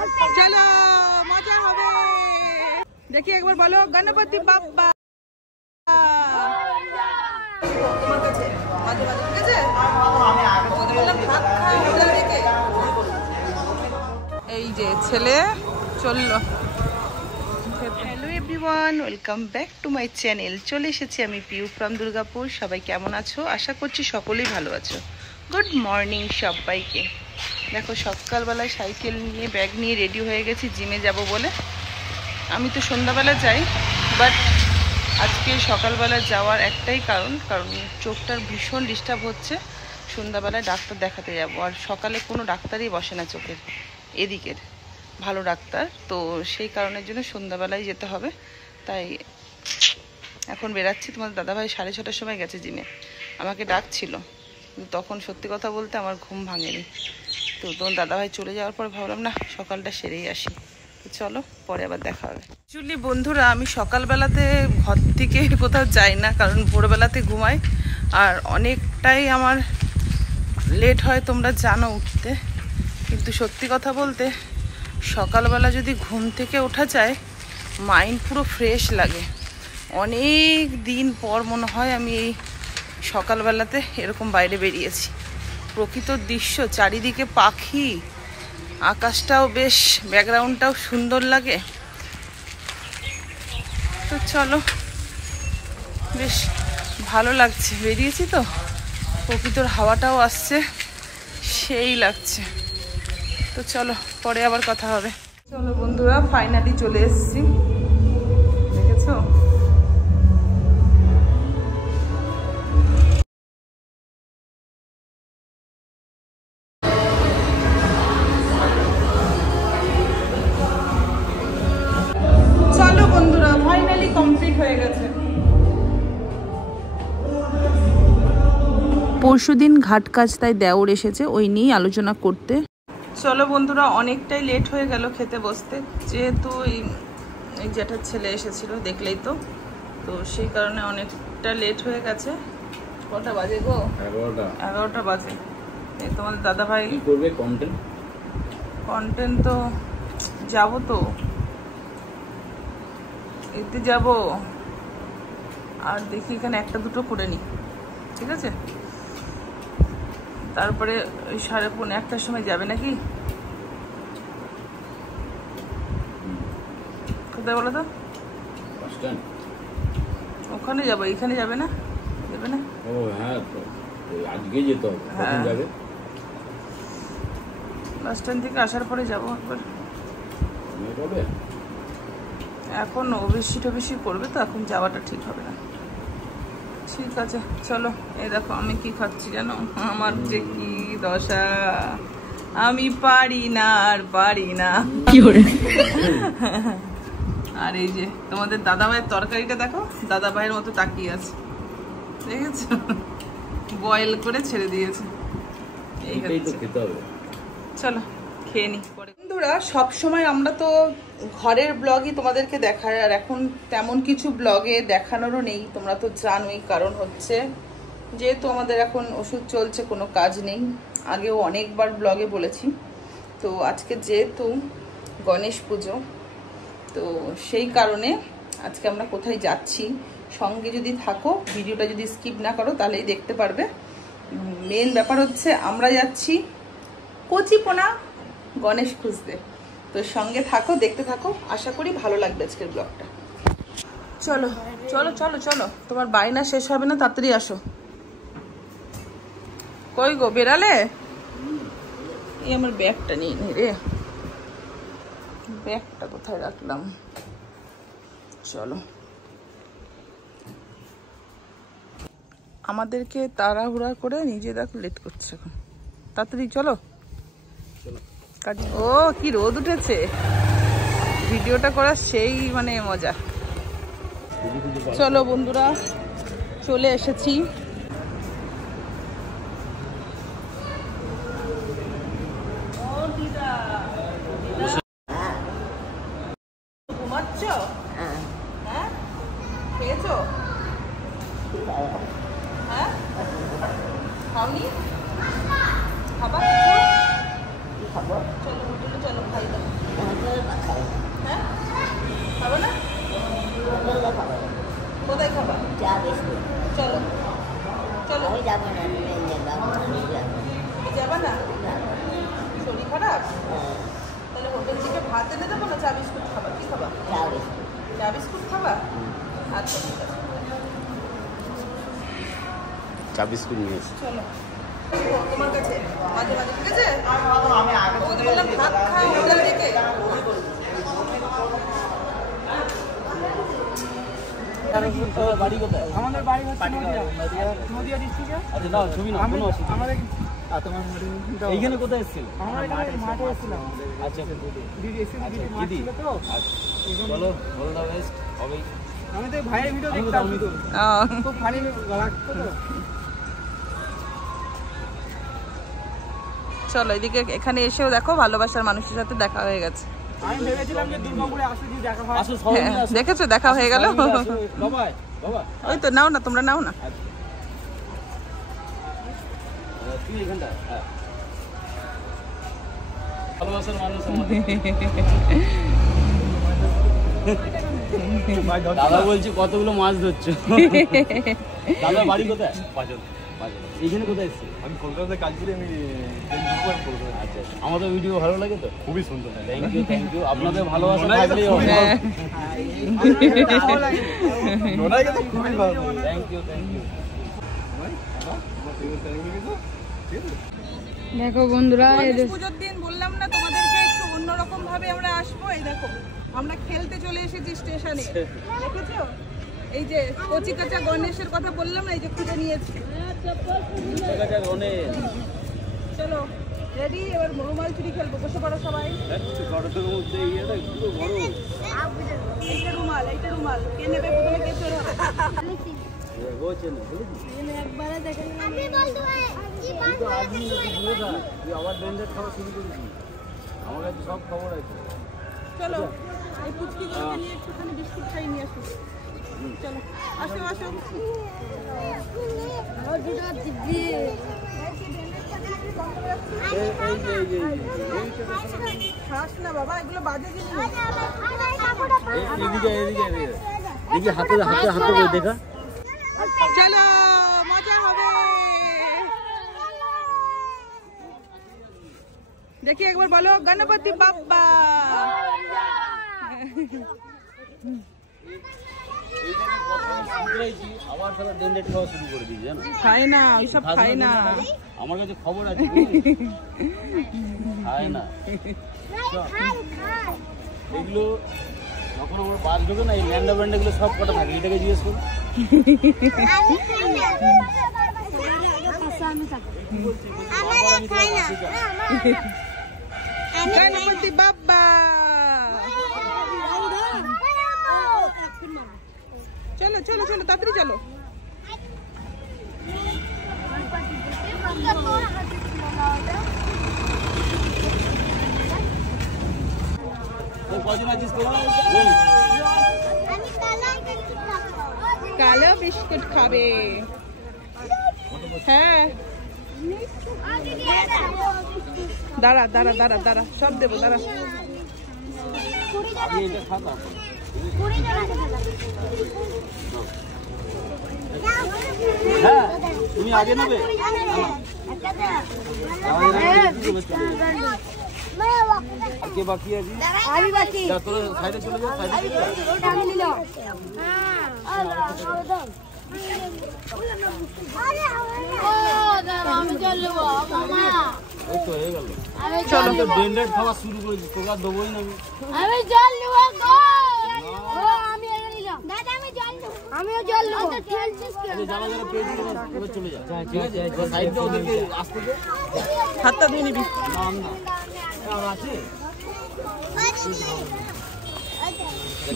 চলো মজা হবে। দেখি একবার বলো গণপতি বাপ্পা। এই যে ছেলে চললো। Hello everyone, welcome back to my channel. চলে এসেছি আমি পিউ ফ্রম দুর্গাপুর। সবাই কেমন আছো? আশা করছি সকলেই ভালো আছো। গুড মর্নিং সবাইকে। দেখো সকালবেলায় সাইকেল নিয়ে ব্যাগ নিয়ে রেডি হয়ে গেছি জিমে যাব বলে। আমি তো সন্ধ্যাবেলা যাই, বাট আজকে সকালবেলা যাওয়ার একটাই কারণ চোখটার ভীষণ ডিস্টার্ব হচ্ছে। সন্ধ্যাবেলায় ডাক্তার দেখাতে যাব, আর সকালে কোনো ডাক্তারই বসে না চোখের এদিকের ভালো ডাক্তার, তো সেই কারণের জন্য সন্ধ্যাবেলায় যেতে হবে। তাই এখন বেরাচ্ছি। তোমার দাদাভাই 6:30টার সময় গেছে জিমে, আমাকে ডাকছিল, কিন্তু তখন সত্যি কথা বলতে আমার ঘুম ভাঙেনি। তো তোমার দাদাভাই চলে যাওয়ার পর ভাবলাম না সকালটা সেরেই আসি। তো চলো পরে আবার দেখা হবে। অ্যাকচুয়ালি বন্ধুরা, আমি সকালবেলাতে ঘর থেকে কোথাও যাই না, কারণ ভোরবেলাতে ঘুমাই আর অনেকটাই আমার লেট হয়, তোমরা জানো উঠতে। কিন্তু সত্যি কথা বলতে সকালবেলা যদি ঘুম থেকে ওঠা যায়, মাইন্ড পুরো ফ্রেশ লাগে। অনেক দিন পর মনে হয় আমি এই সকালবেলাতে এরকম বাইরে বেরিয়েছি। প্রকৃত দৃশ্য, চারিদিকে পাখি, আকাশটাও বেশ, ব্যাকগ্রাউন্ডটাও সুন্দর লাগে। তো চলো, বেশ ভালো লাগছে, বেরিয়েছি তো, প্রকৃতর হাওয়াটাও আসছে, সেই লাগছে। তো চলো পরে আবার কথা হবে। চলো বন্ধুরা, ফাইনালি চলে এসেছি, দেখেছো? চলো বন্ধুরা, ফাইনালি কমপ্লিট হয়ে গেছে। পরশুদিন ঘাট কাজ, তাই দেওর এসেছে, ওই নিয়েই আলোচনা করতে। চলো বন্ধুরা, অনেকটাই লেট হয়ে গেল খেতে বসতে, যেহেতু এই জ্যাঠার ছেলে এসেছিল, দেখলেই তো, তো সেই কারণে অনেকটা লেট হয়ে গেছে। কটা বাজে গো? 11টা বাজে। এই তোমাদের দাদাভাই কি করবে কন্টেন্ট তো যাবো, তো এতে যাব, আর দেখি এখানে একটা দুটো করে নিই, ঠিক আছে? তারপরে ওই 1:45টার সময় যাবে নাকি? কোথায় বলো তো? ওখানে যাবো, এখানে যাবে না? যাবে না? ও হ্যাঁ, তো আজকে যেতে হবে। কখন যাবে? বাস স্ট্যান্ড থেকে আসার পরে যাবো একবার। এখন ওবেশি টবেশি করবে, তো এখন যাওয়াটা ঠিক হবে না। ঠিক আছে চলো। এই দেখো আমি কি খাচ্ছি জানো? আমার যে কি দশা, আমি পারি না আর পারি না। আর এই যে তোমাদের দাদাভাইয়ের তরকারিটা দেখো, দাদাভাইয়ের মতো তাকিয়ে আছে, দেখেছো? বয়েল করে ছেড়ে দিয়েছে। এই হচ্ছে, চলো খেয়ে নি পরে। বন্ধুরা, সবসময় আমরা তো ঘরের ব্লগই তোমাদেরকে দেখাই, আর এখন তেমন কিছু ব্লগে দেখানোরও নেই, তোমরা তো জানোই। কারণ হচ্ছে যেহেতু আমাদের এখন ওষুধ চলছে, কোনো কাজ নেই। আগেও অনেকবার ব্লগে বলেছি। তো আজকে যেহেতু গণেশ পুজো, তো সেই কারণে আজকে আমরা কোথায় যাচ্ছি, সঙ্গে যদি থাকো, ভিডিওটা যদি স্কিপ না করো তাহলেই দেখতে পারবে। মেন ব্যাপার হচ্ছে আমরা যাচ্ছি কচিপোনা গণেশ খুঁজতে। তো সঙ্গে থাকো, দেখতে থাকো, আশা করি ভালো লাগবে আজকের ব্লগটা। চলো চলো চলো চলো, তোমার বায়না শেষ হবে না, তাড়াতাড়ি আসো। কই গো, বেরালে? এই আমার ব্যাগটা নিয়ে নি রে, ব্যাগটা কোথায় রাখলাম? চলো, আমাদেরকে তাড়াহুড়া করে নিজে দেখো লেট করছে এখন, তাড়াতাড়ি চলো। ও কি রোদ উঠেছে, ভিডিওটা করা সেই মানে মজা। চলো বন্ধুরা, চলে এসেছি। ঘুমাচ্ছ? হ্যাঁ, খেয়েছো? হ্যাঁ, খাওনি? খাবার? চলো হোটেলে চলো, খাই দাও। হ্যাঁ খাবে না? কোথায় খাবা? চলো চলো। যাবা না? শরীর খারাপ? তাহলে হোটেল থেকে ভাত এনে দেবো না চা বিস্কুট খাবা? কি খাবা? চা বিস্কুট খাবা? আচ্ছা ঠিক আছে, চা বিস্কুট নিয়ে এসে চলো তোমার কাছে মাঝে মাঝে, ঠিক আছে? ওকে বললাম ভাত খাও হোটেল থেকে। বাড়ি কোথায়? আমাদের বাড়ি হচ্ছে নদিয়া ডিস্ট্রিক্টে। আচ্ছা না ছবি না, কোনো অসুবিধা আমাদের এইখানে কোথায় এসেছিল? আমরা এখানে মাঠে এসেছিলাম। আচ্ছা দিদি এসেছিল, আচ্ছা, মাঠ দিদি। ছিল তো। আচ্ছা চলো, অল দ্য বেস্ট। হবেই। আমি তো ভাইয়ের ভিডিও দেখতাম, খুব ফানি লাগতো তো। চলো এদিকে, এখানে এসেও দেখো ভালোবাসার মানুষের সাথে দেখা হয়ে গেছে। আমি ভেবেছিলাম যে দুর্গাপুরে আসলে যদি দেখা হয়। আসো সবাই মিলে আসো। দেখেছো দেখা হয়ে গেল। বাবা বাবা ওই তো নাও না, তোমরা নাও না। তুই এখানটা। হ্যাঁ ভালোবাসার মানুষের মধ্যে দাদা বলছি কতগুলো মাছ ধরছো? দাদা বাড়ি কোথায়? পাঁচল। এইখানে কোথায় এসেছি? আমি কলকাতাতে কাজ করি, আমি আচ্ছা আমাদের ভিডিও ভালো লাগে তো? খুবই সুন্দর। Thank you thank you. আপনাদের ভালোবাসা থাকলেই হবে। হ্যাঁ। খুবই ভালো। Thank you thank you. দেখো বন্ধুরা, গণেশ পুজোর দিন বললাম না তোমাদেরকে একটু অন্যরকম ভাবে আমরা আসবো। এই দেখো আমরা খেলতে চলে এসেছি স্টেশনে, দেখেছো? এই যে কচি কাঁচা গণেশের কথা বললাম না, এই যে খুঁজে নিয়েছি। চলো রেডি, এবার রুমাল চুরি খেলবো। বসে পড়ো সবাই। এইটা রুমাল, এইটা রুমাল। কে নেবে প্রথমে, কে চোর হবে? আবার ব্র্যান্ডেড খাওয়া শুরু করেছি, আমার কাছে সব খবর আছে। চলো এই পুচকিগুলোকে নিয়ে একটুখানি বিস্কুট খাই নিয়ে আসো। চলো আসো আসো। খাস না বাবা, এগুলো বাজে জিনিস। এদিকে এদিকে এদিকে দেখি, হাতে হাতে হাতে করে দেখা। চলো মজা হবে। দেখি একবার বলো গণপতি বাপ্পা। আবার সারা ব্র্যান্ডেড খাওয়া শুরু করে দিয়েছি জানো? খায় না ওইসব, খায় না। আমার কাছে খবর আছে, খায় না এগুলো। যখন আমার বাস ঢোকে না, এই ল্যান্ডা ব্র্যান্ড এগুলো সব কটা থাকে। এটাকে জিজ্ঞেস করো। গণপতি বাপ্পা। চলো চলো চলো তাড়াতাড়ি চলো। কজন আছিস তোরা? কালো বিস্কুট খাবে? হ্যাঁ দাঁড়া দাঁড়া দাঁড়া দাঁড়া, সব দেবো দাঁড়া। আগে এটা খা তারপর। হ্যাঁ তুমি আগে নেবে। আর কে বাকি আছে? যা তোরা সাইডে চলে যা, সাইডে চলে যা। ওই তো হয়ে গেল। চলো ব্লেন্ডেড খাওয়া শুরু করেছি, তোরা দেবোই না আমি। আমি জল নেব গো। আমি এটা নিলাম দাদা, আমি জল নেব। আমিও জল নেব। খেলছিস কেন? আরে যারা যারা পেয়ে দিল এবার চলে যা, ঠিক আছে? সাইডে ওদেরকে আসতে দে। হাতটা ধুয়ে নিবি। না না আর আছে।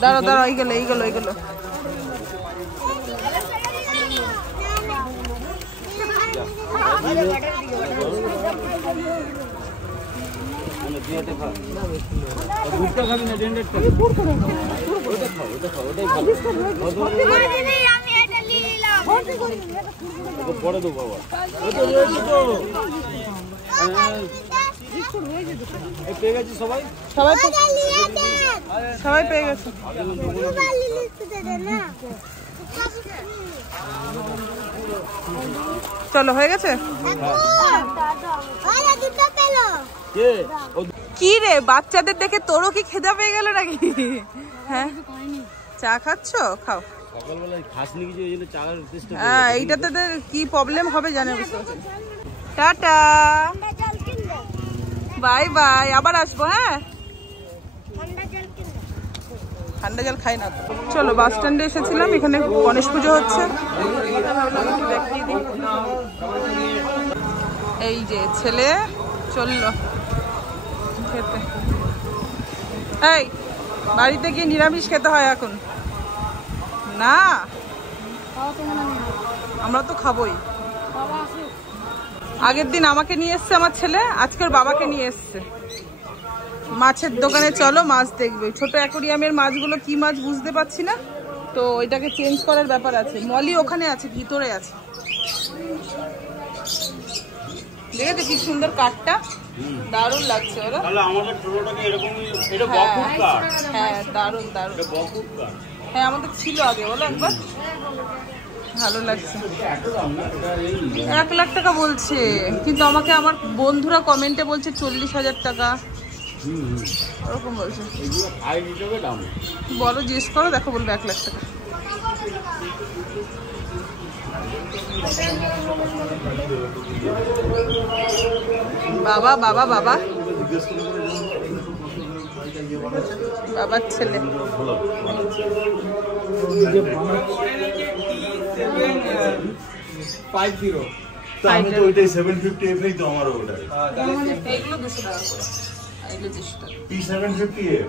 দাঁড়া দাঁড়া, এই গেলো এই গেলো এই গেলো। ভুট্টা খাবি না, ডেন্ডেড খাবি। ওটা খাও, ওটা খাও, ওটাই ভালো। আমি এটা নিলাম। ওটা পরে দেবো আবার। ওটা রয়েছে তো। এই পেয়ে গেছি সবাই। সবাই সবাই পেয়ে গেছে। চলো হয়ে গেছে। কে ও কি রে বাচ্চাদের দেখে তোরও কি খিদা পেয়ে গেল নাকি? হ্যাঁ চা খাচ্ছ? খাও। সকালবেলায় খাসনি কিছু, এই জন্য চার চেষ্টা হ্যাঁ এইটাতে কি প্রবলেম হবে জানে বুঝতে পারছি। টাটা বাই বাই, আবার আসবো। হ্যাঁ ঠান্ডা জল খাই না তো। চলো বাস স্ট্যান্ডে এসেছিলাম, এখানে গণেশ পুজো হচ্ছে। এই যে ছেলে চললো খেতে। এই বাড়িতে গিয়ে নিরামিষ খেতে হয় এখন না, আমরা তো খাবোই। আগের দিন আমাকে নিয়ে এসছে আমার ছেলে, আজকের বাবাকে নিয়ে এসছে। মাছের দোকানে চলো মাছ দেখবে। ছোট অ্যাকোরিয়ামের মাছগুলো কি মাছ বুঝতে পারছি না, তো এটাকে চেঞ্জ করার ব্যাপার আছে। মলি ওখানে আছে, ভিতরে আছে। দেখেছো কি সুন্দর কাঠটা, দারুণ লাগছে ওরা। তাহলে আমাদের টোটোটাকে এরকমই, এটা বকুট কাঠ। হ্যাঁ দারুণ দারুণ। এটা বকুট কাঠ। হ্যাঁ আমাদের ছিল আগে, বলো একবার। ভালো লাগছে। 1 লাখ টাকা বলছে, কিন্তু আমাকে আমার বন্ধুরা কমেন্টে বলছে 40,000 টাকা ওরকম বলছে। বলো জিজ্ঞেস করো, দেখো বলবে 1 লাখ টাকা। বাবা বাবা বাবা বাবার ছেলে। আমি তো ওইটাই 750 এফ তো আমারও ওটাই। এইগুলো 200 টাকা করে, এইগুলো 200 টাকা। P750 F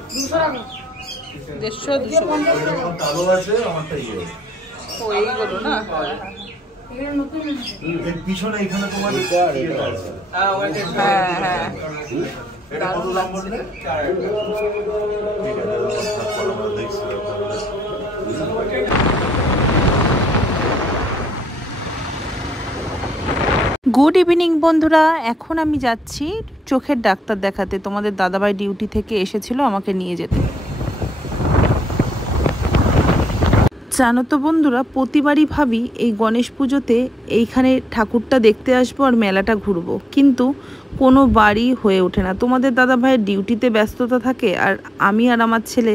150 200। আমার কালো আছে, আমারটা ইয়ে। ও এইগুলো না, এর পিছনে এখানে তোমার ইয়েটা আছে। হ্যাঁ হ্যাঁ এটা কত দাম বললে? ঠিক আছে আমরা দেখছি। গুড ইভিনিং বন্ধুরা, এখন আমি যাচ্ছি চোখের ডাক্তার দেখাতে। তোমাদের দাদাভাই ডিউটি থেকে এসেছিল আমাকে নিয়ে যেতে। জানো তো বন্ধুরা, প্রতিবারই ভাবি এই গণেশ পুজোতে এইখানে ঠাকুরটা দেখতে আসবো আর মেলাটা ঘুরবো, কিন্তু কোনো বাড়ি হয়ে ওঠে না। তোমাদের দাদা ভাইয়ের ডিউটিতে ব্যস্ততা থাকে, আর আমি আর আমার ছেলে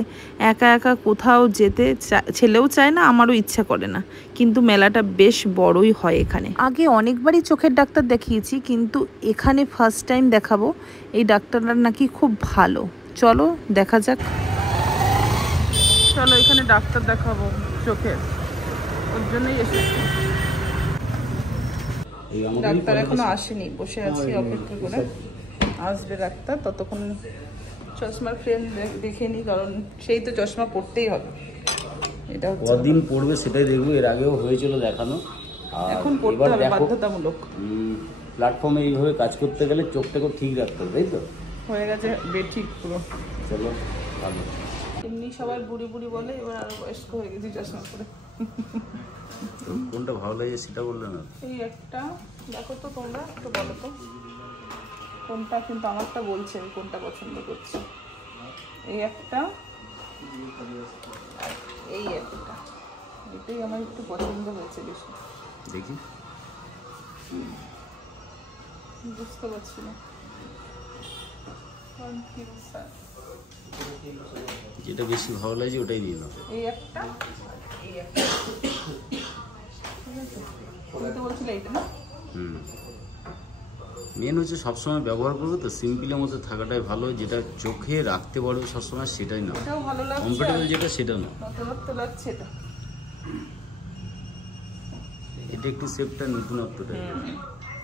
একা একা কোথাও যেতে ছেলেও চায় না, আমারও ইচ্ছা করে না। কিন্তু মেলাটা বেশ বড়ই হয় এখানে। আগে অনেকবারই চোখের ডাক্তার দেখিয়েছি, কিন্তু এখানে ফার্স্ট টাইম দেখাবো। এই ডাক্তাররা নাকি খুব ভালো। চলো দেখা যাক। চলো এখানে ডাক্তার দেখাবো চোখের, ওর জন্যই এসেছি। ডাক্তার এখনো আসেনি, বসে আছি অপেক্ষা করে। আসবে ডাক্তার, ততক্ষণ চশমার ফ্রেম দেখে নি, কারণ সেই তো চশমা পড়তেই হবে। এটা কদিন পড়বে সেটাই দেখবো। এর আগেও হয়েছিল দেখানো, এখন পড়তে হবে বাধ্যতামূলক। প্ল্যাটফর্মে এইভাবে কাজ করতে গেলে চোখটাকে ঠিক রাখতে হবে, তাই তো? হয়ে গেছে বেঠিক পুরো। চলো ভালো। এমনি সবাই বুড়ি বুড়ি বলে, এবার আরো বয়স্ক হয়ে গেছি চশমা পরে। কোনটা ভালো লাগে সেটা বললে না। এই একটা দেখো তো তোমরা, একটু বলো তো কোনটা, কিন্তু আমারটা বলছে আমি কোনটা পছন্দ করছি। এই একটা আর এই একটা, এটাই আমার একটু পছন্দ হয়েছে বেশি। দেখি, বুঝতে পারছি না। যেটা বেশি ভালো লাগে ওটাই দিয়ে নাও। এই একটা, এই একটা, তুমি তো বলছিলে এইটা না? মেন হচ্ছে সবসময় ব্যবহার করবে তো সিম্পলের মধ্যে থাকাটাই ভালো। যেটা চোখে রাখতে পারবে সবসময় সেটাই না, এটাও ভালো লাগছে, কমফোর্টেবল যেটা সেটা না। নতুনত্ব লাগছে এটা। এটা একটু শেপটা নতুনত্বটা,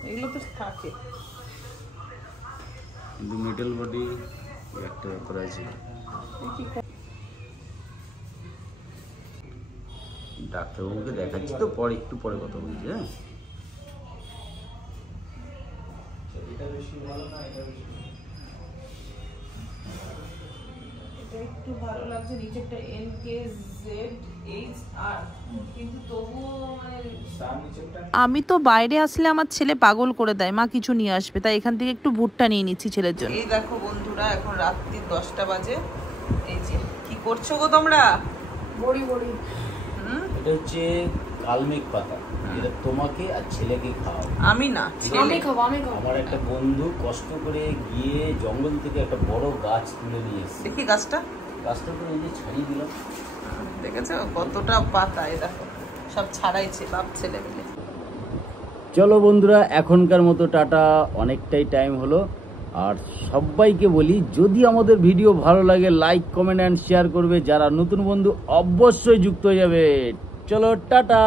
এগুলো তো থাকে, কিন্তু মিডল বডি একটা ব্যাপার আছে। ডাক্তারবাবুকে দেখাচ্ছি তো, পরে একটু পরে কথা বলছি। হ্যাঁ এটাই একটু ভালো লাগছে, নিচে একটা NKZHR, কিন্তু তবুও মানে আমি তো বাইরে আসলে আমার ছেলে পাগল করে দেয়, মা কিছু নিয়ে আসবে, তাই এখান থেকে একটু ভুট্টা নিয়ে নিচ্ছি ছেলের জন্য। এই দেখো বন্ধুরা, এখন রাত্রি 10টা বাজে। এই যে কি করছো গো তোমরা? বড়ি বড়ি এটা হচ্ছে কালমেঘ পাতা, এটা তোমাকে আর ছেলেকে খাও। আমি না, আমি খাবো আমি খাবো। আমার একটা বন্ধু কষ্ট করে গিয়ে জঙ্গল থেকে একটা বড় গাছ তুলে নিয়ে এসেছে। দেখি গাছটা, গাছটা তো এই যে ছাড়িয়ে দিলাম, দেখেছো কতটা পাতা? এই দেখো সব ছাড়াইছে বাপ ছেলে মিলে। চলো বন্ধুরা, এখনকার মতো টাটা, অনেকটাই টাইম হলো। আর সবাইকে বলি, যদি আমাদের ভিডিও ভালো লাগে লাইক কমেন্ট অ্যান্ড শেয়ার করবে। যারা নতুন বন্ধু অবশ্যই যুক্ত হয়ে যাবে। চলো টাটা।